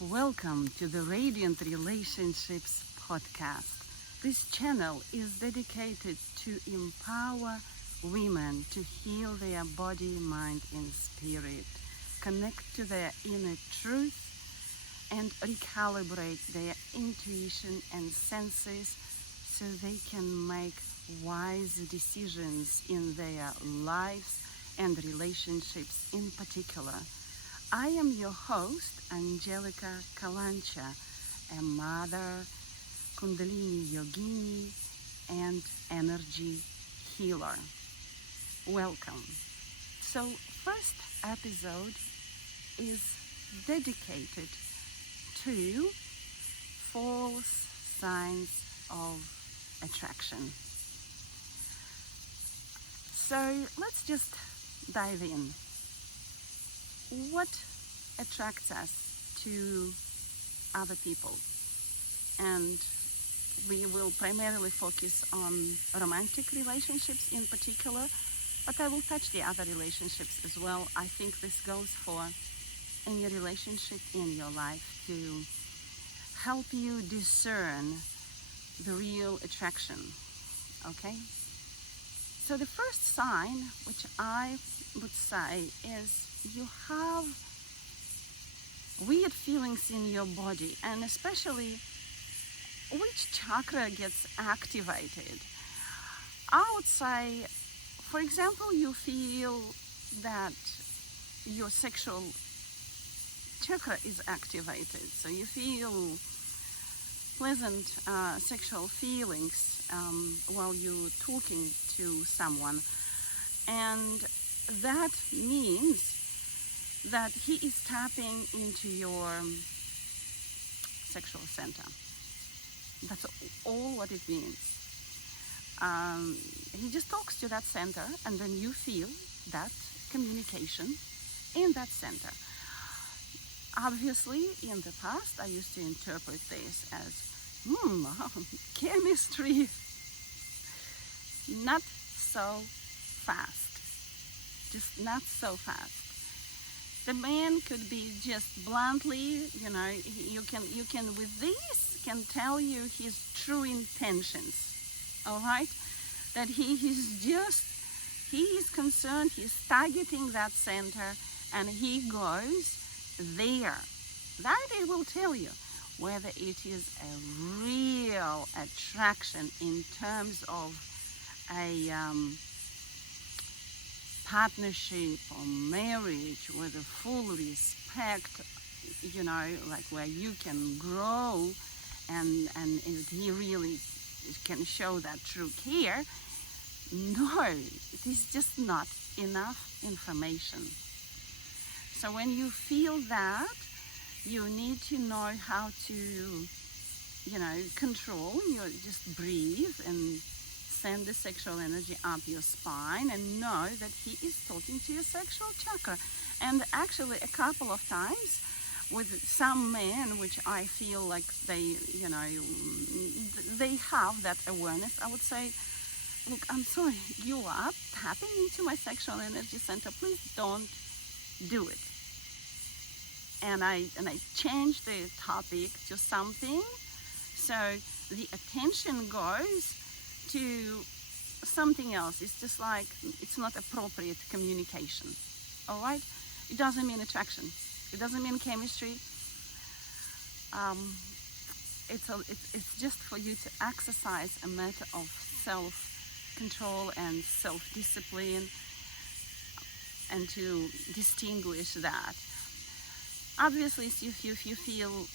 Welcome to the Radiant Relationships podcast. This channel is dedicated to empower women to heal their body, mind, and spirit, connect to their inner truth, and recalibrate their intuition and senses so they can make wise decisions in their lives and relationships in particular. I am your host, Angelica Kalancha, a mother, Kundalini yogini, and energy healer. Welcome. So, first episode is dedicated to false signs of attraction. So, let's just dive in. What attracts us to other people? And we will primarily focus on romantic relationships in particular, but I will touch the other relationships as well. I think this goes for any relationship in your life to help you discern the real attraction. Okay? So the first sign, which I would say, is you have weird feelings in your body, and especially which chakra gets activated. I would say, for example, you feel that your sexual chakra is activated, so you feel pleasant sexual feelings while you're talking to someone, and that means that he is tapping into your sexual center. That's all what it means. He just talks to that center, and then you feel that communication in that center. Obviously, in the past, I used to interpret this as chemistry. Not so fast. Just not so fast. The man could be just bluntly, you can with this can tell you his true intentions. All right, that he is concerned, he's targeting that center, and he goes there. That it will tell you whether it is a real attraction in terms of a partnership or marriage with a full respect, like where you can grow and he really can show that true care. No, it is just not enough information. So when you feel that, you need to know how to, control. You just breathe and send the sexual energy up your spine and know that he is talking to your sexual chakra. And actually a couple of times with some men, which I feel like they have that awareness, I would say, look, I'm sorry, you are tapping into my sexual energy center. Please don't do it. And I change the topic to something, so the attention goes to something else. It's just like it's not appropriate communication. All right, it doesn't mean attraction. It doesn't mean chemistry. It's just for you to exercise a matter of self-control and self-discipline, and to distinguish that. Obviously, if you feel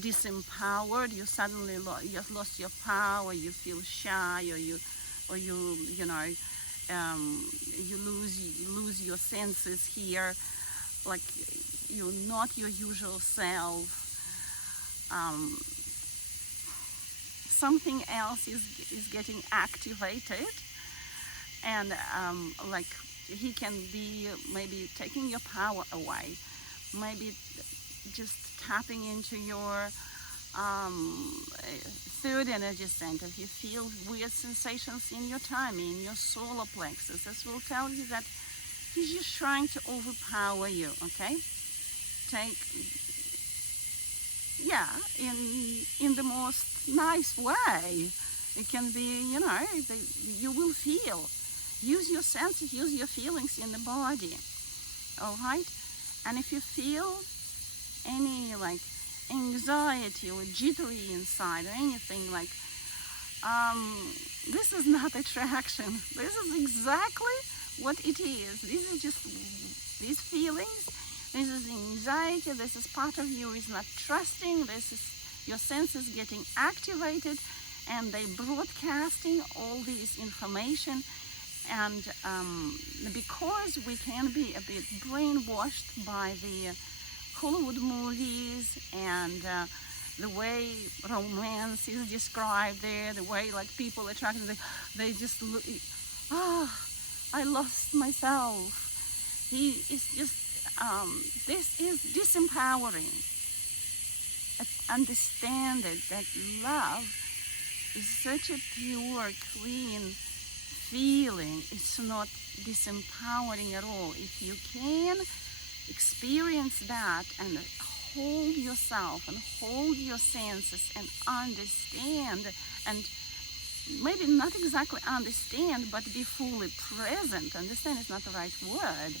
disempowered, you suddenly you've lost your power, you feel shy, or you lose your senses here, like you're not your usual self. Something else is getting activated, and like he can be maybe taking your power away, maybe just tapping into your third energy center. If you feel weird sensations in your tummy, in your solar plexus, this will tell you that he's just trying to overpower you. Okay, take yeah, in the most nice way. It can be, you will feel. Use your senses, use your feelings in the body, all right? And if you feel any like anxiety or jittery inside or anything like, this is not attraction. This is exactly what it is. These are just these feelings. This is anxiety. This is part of you is not trusting. This is your senses getting activated, and they broadcasting all this information. And because we can be a bit brainwashed by the Hollywood movies and the way romance is described there, the way like people attracted, they just look, I lost myself. He is just, this is disempowering. Understand it, that love is such a pure, clean feeling. It's not disempowering at all. If you can experience that and hold yourself and hold your senses and understand, and maybe not exactly understand, but be fully present. Understand is not the right word.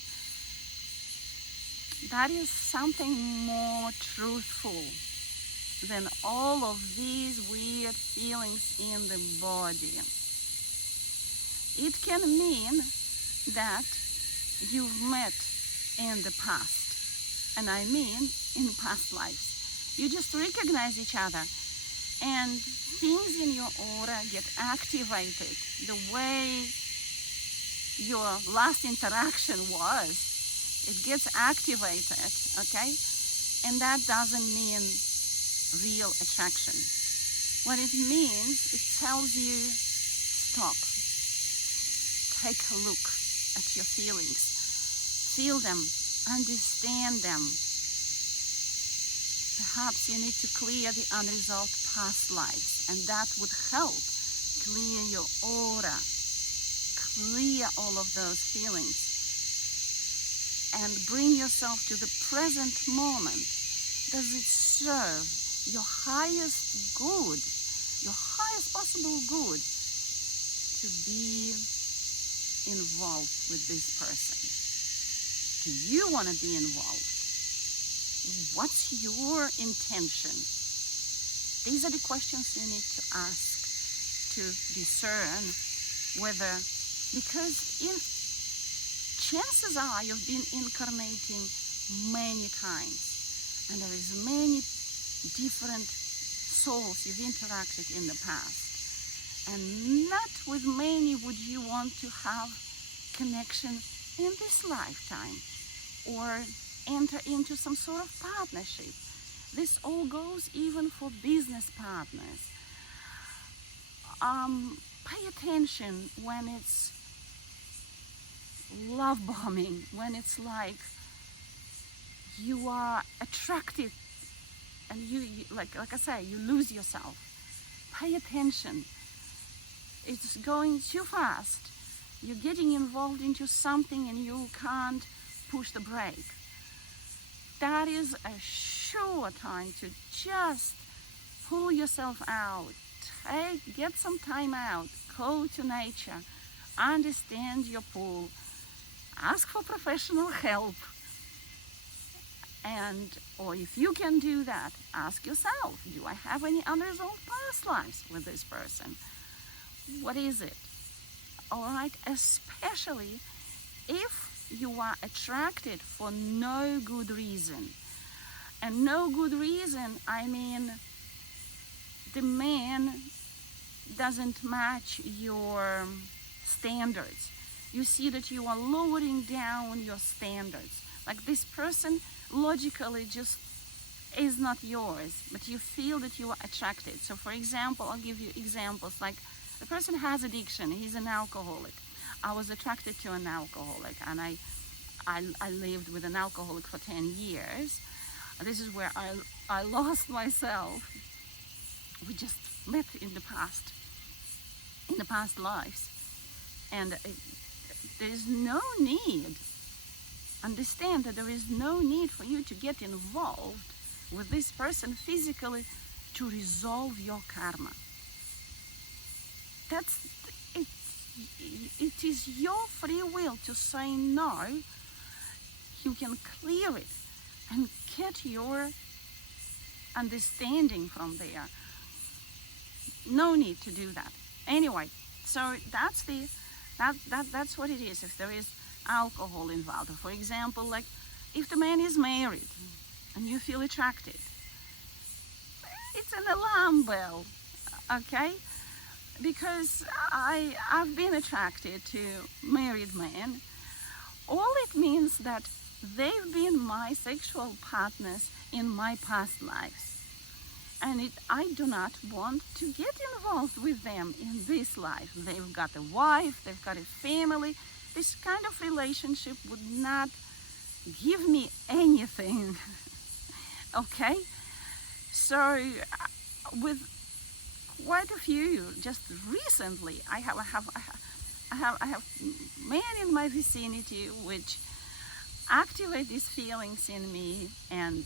That is something more truthful than all of these weird feelings in the body. It can mean that you've met in the past, and I mean in past lives. You just recognize each other, and things in your aura get activated the way your last interaction was. It gets activated, okay? And that doesn't mean real attraction. What it means, it tells you, stop. Take a look at your feelings. Feel them, understand them. Perhaps you need to clear the unresolved past lives, and that would help clear your aura, clear all of those feelings, and bring yourself to the present moment. Does it serve your highest good, your highest possible good, to be involved with this person? Do you want to be involved? What's your intention? These are the questions you need to ask to discern whether, because if chances are you've been incarnating many times, and there is many different souls you've interacted in the past, and not with many would you want to have connection in this lifetime or enter into some sort of partnership. This all goes even for business partners. Pay attention when it's love bombing, when it's like you are attracted and you like I say, you lose yourself. Pay attention. It's going too fast. You're getting involved into something and you can't push the brake. That is a sure time to just pull yourself out. Get some time out. Go to nature. Understand your pull. Ask for professional help. And, or if you can do that, ask yourself, do I have any unresolved past lives with this person? What is it? All right, especially if you are attracted for no good reason. And no good reason, I mean, the man doesn't match your standards. You see that you are lowering down your standards. Like this person logically just is not yours, but you feel that you are attracted. So for example, I'll give you examples, like the person has addiction, he's an alcoholic. I was attracted to an alcoholic, and I lived with an alcoholic for 10 years. This is where I lost myself. We just met in the past lives. And there is no need, understand that there is no need for you to get involved with this person physically to resolve your karma. That's it. It is your free will to say no. You can clear it and get your understanding from there. No need to do that. Anyway, so that's what it is. If there is alcohol involved, for example, like if the man is married and you feel attracted, it's an alarm bell, okay? Because I've been attracted to married men. All it means that they've been my sexual partners in my past lives. And I do not want to get involved with them in this life. They've got a wife, they've got a family. This kind of relationship would not give me anything, okay? So with quite a few, just recently, I have men in my vicinity which activate these feelings in me, and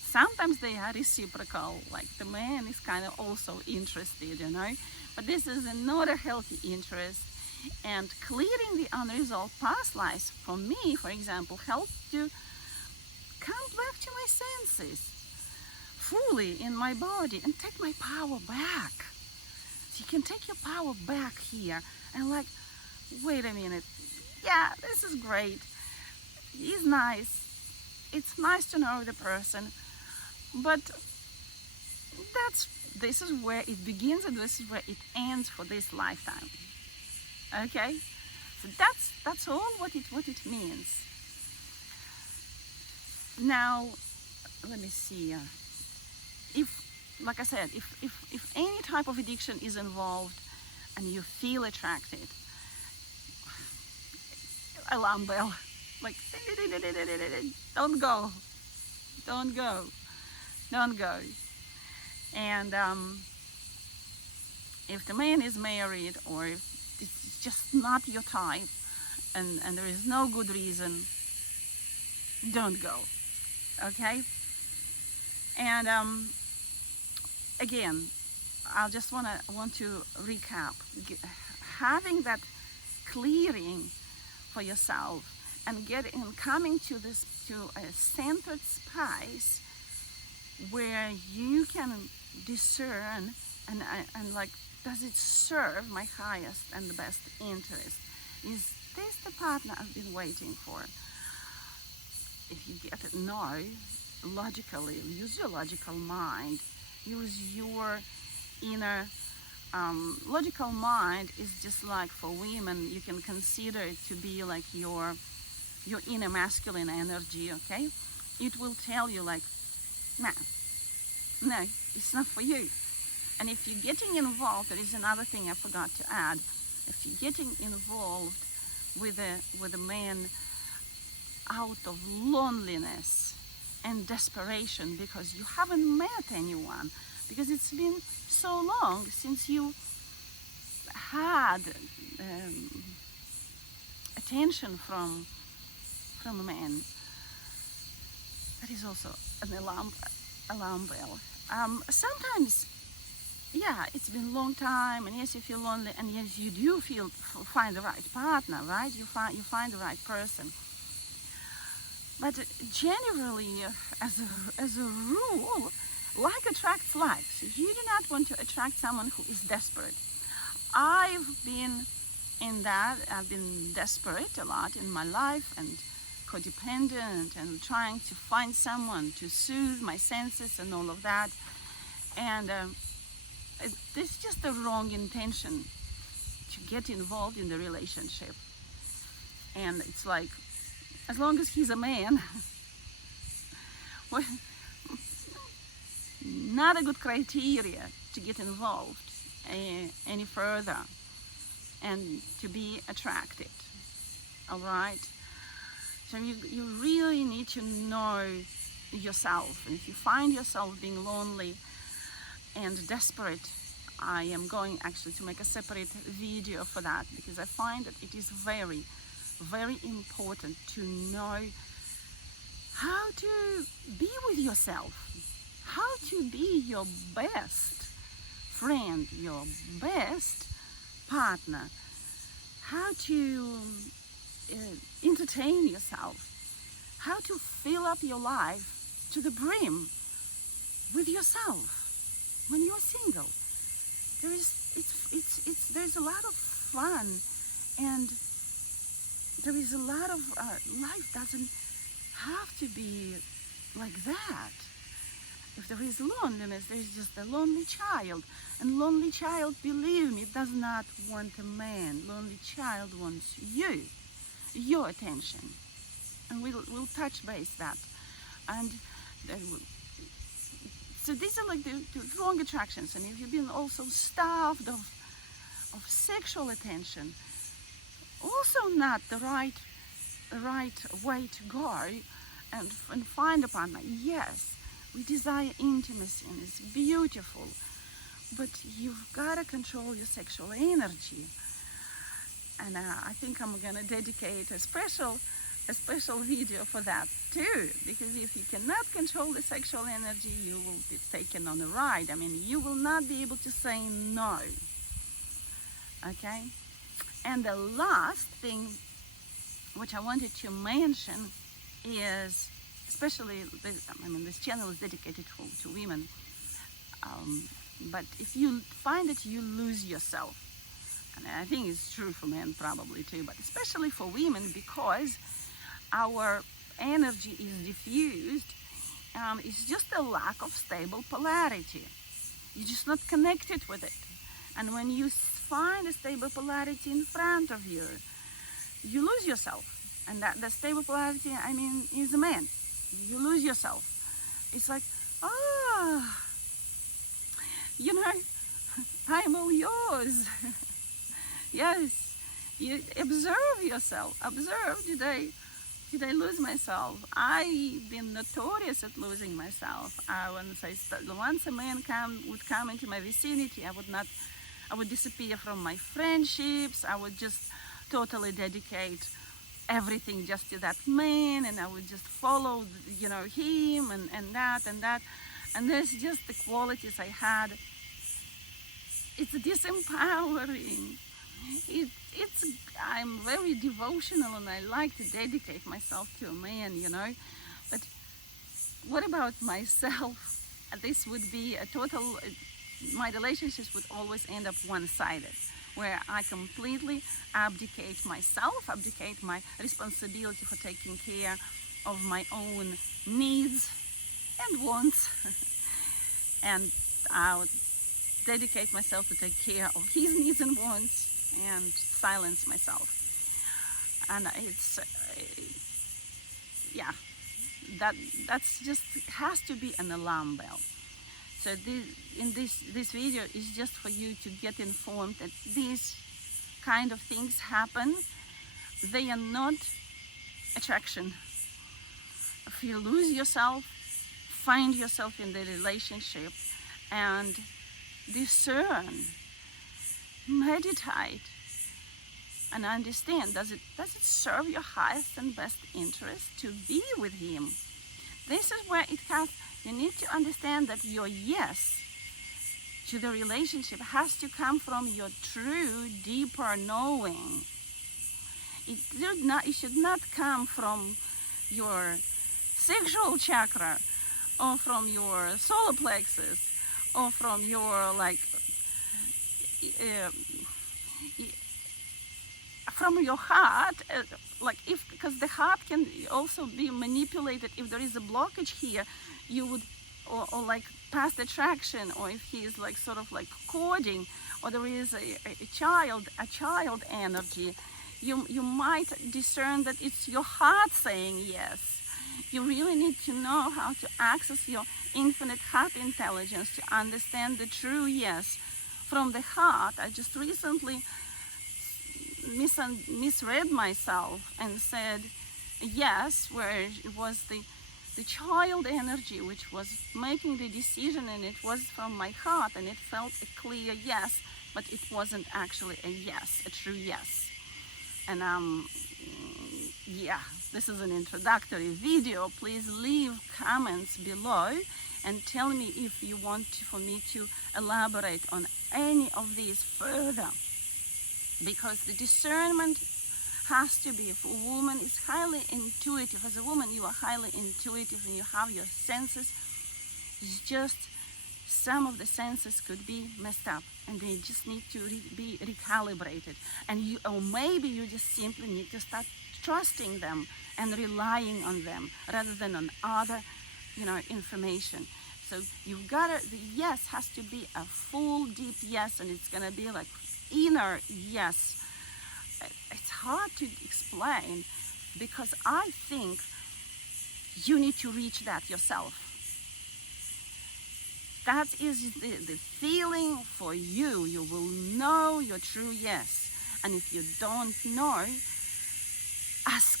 sometimes they are reciprocal, like the man is kind of also interested, you know, but this is not a healthy interest. And clearing the unresolved past lives for me, for example, helped to come back to my senses fully in my body and take my power back. So you can take your power back here and like, wait a minute, yeah, this is great, he's nice, it's nice to know the person, but this is where it begins and this is where it ends for this lifetime. Okay, so that's all what it means. Now, let me see. If, like I said, if any type of addiction is involved and you feel attracted, alarm bell, like don't go. And if the man is married, or if it's just not your type, and there is no good reason, don't go, okay? And again, I just want to recap. Having that clearing for yourself and coming to a centered space where you can discern and like, does it serve my highest and the best interest? Is this the partner I've been waiting for? If you get it no, logically, use your logical mind. Use your inner logical mind is just like, for women, you can consider it to be like your inner masculine energy, okay? It will tell you like, no, it's not for you. And if you're getting involved, there is another thing I forgot to add. If you're getting involved with a man out of loneliness and desperation because you haven't met anyone, because it's been so long since you had attention from a man, that is also an alarm bell. Sometimes, yeah, it's been a long time, and yes, you feel lonely, and yes, you do find the right partner, right? You find the right person. But generally, as a rule, like attracts like. So you do not want to attract someone who is desperate. I've been in that. I've been desperate a lot in my life, and codependent, and trying to find someone to soothe my senses and all of that. And this is just the wrong intention to get involved in the relationship. And it's like, as long as he's a man, well, not a good criteria to get involved any further and to be attracted. All right? So you really need to know yourself. And if you find yourself being lonely and desperate, I am going actually to make a separate video for that, because I find that it is very, very important to know how to be with yourself, how to be your best friend, your best partner, how to entertain yourself, how to fill up your life to the brim with yourself when you're single. There's a lot of fun, and there is a lot of life doesn't have to be like that. If there is loneliness, there is just a lonely child. And lonely child, believe me, does not want a man. Lonely child wants you, your attention. And we'll touch base that. And so these are like the wrong attractions. And if you've been also starved of sexual attention, also not the right way to go and find a partner. Yes, we desire intimacy and it's beautiful, but you've got to control your sexual energy. And I think I'm gonna dedicate a special video for that too, because if you cannot control the sexual energy, you will be taken on a ride. I mean, you will not be able to say no. Okay? And the last thing which I wanted to mention is, especially this channel is dedicated to women, but if you find that you lose yourself, and I think it's true for men probably too, but especially for women, because our energy is diffused, it's just a lack of stable polarity. You're just not connected with it. And when you find a stable polarity in front of you, you lose yourself. And that the stable polarity, I mean, is a man. You lose yourself. It's like, I'm all yours. Yes, you observe yourself. Observe, did I lose myself? I've been notorious at losing myself. Once a man would come into my vicinity, I would disappear from my friendships. I would just totally dedicate everything just to that man, and I would just follow, him and that. And there's just the qualities I had. It's disempowering. I'm very devotional and I like to dedicate myself to a man, But what about myself? This would be my relationships would always end up one-sided, where I completely abdicate myself, abdicate my responsibility for taking care of my own needs and wants, and I would dedicate myself to take care of his needs and wants and silence myself. And it's that's just has to be an alarm bell. So this video is just for you to get informed that these kind of things happen. They are not attraction. If you lose yourself, find yourself in the relationship and discern, meditate, and understand, does it serve your highest and best interest to be with him? This is where you need to understand that your yes to the relationship has to come from your true, deeper knowing. It should not come from your sexual chakra, or from your solar plexus, or from your from your heart, because the heart can also be manipulated. If there is a blockage here, you would, or like past attraction, or if he is sort of courting, or there is a child energy, you might discern that it's your heart saying yes. You really need to know how to access your infinite heart intelligence to understand the true yes from the heart. I just recently misread myself and said yes, where it was the child energy which was making the decision, and it was from my heart, and it felt a clear yes, but it wasn't actually a yes, a true yes. And this is an introductory video. Please leave comments below and tell me if you want for me to elaborate on any of these further. Because the discernment has to be, if a woman is highly intuitive, as a woman you are highly intuitive and you have your senses, it's just some of the senses could be messed up and they just need to be recalibrated. And you, or maybe you just simply need to start trusting them and relying on them rather than on other, information. So you've got to, the yes has to be a full, deep yes, and it's gonna be like inner yes. It's hard to explain because I think you need to reach that yourself. That is the feeling for you. You will know your true yes. And if you don't know, ask,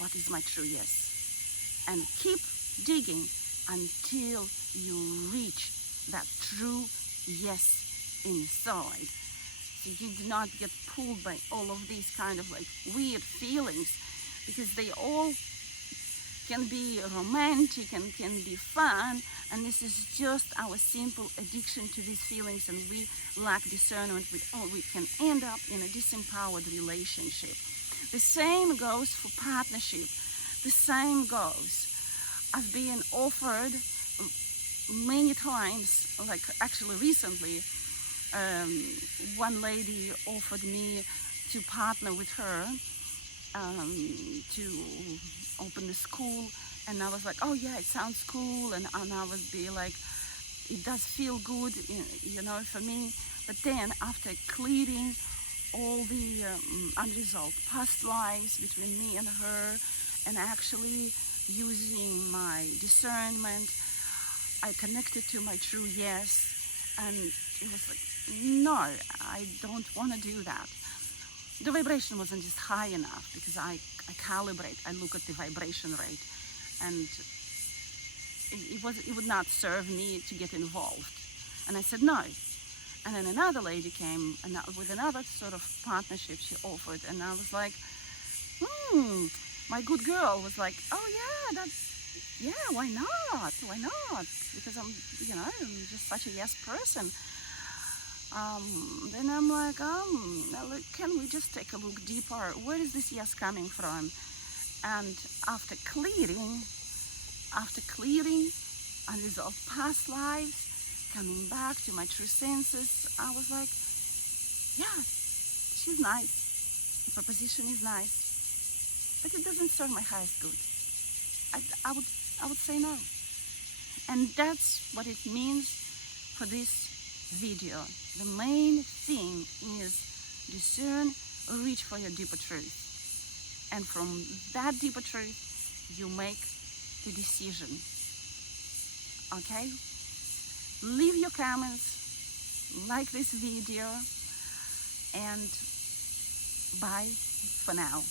what is my true yes? And keep digging until you reach that true yes inside. So you do not get pulled by all of these kind of like weird feelings, because they all can be romantic and can be fun, and this is just our simple addiction to these feelings, and we lack discernment. We can end up in a disempowered relationship. The same goes for partnership. The same goes. I've been offered many times, like actually recently, one lady offered me to partner with her to open the school, and I was like, oh yeah, it sounds cool, and I would be like, it does feel good, for me. But then after clearing all the unresolved past lives between me and her, and actually using my discernment, I connected to my true yes, and it was like, no, I don't want to do that. The vibration wasn't just high enough, because I calibrate, I look at the vibration rate, and it would not serve me to get involved. And I said no. And then another lady came with another sort of partnership she offered, and I was like, my good girl was like, oh yeah, why not? Because I'm just such a yes person. Then I'm like, can we just take a look deeper? Where is this yes coming from? And after clearing unresolved past lives, coming back to my true senses, I was like, yeah, she's nice. The proposition is nice, but it doesn't serve my highest good. I would say no. And that's what it means for this video. The main thing is discern, reach for your deeper truth. And from that deeper truth, you make the decision. Okay? Leave your comments, like this video, and bye for now.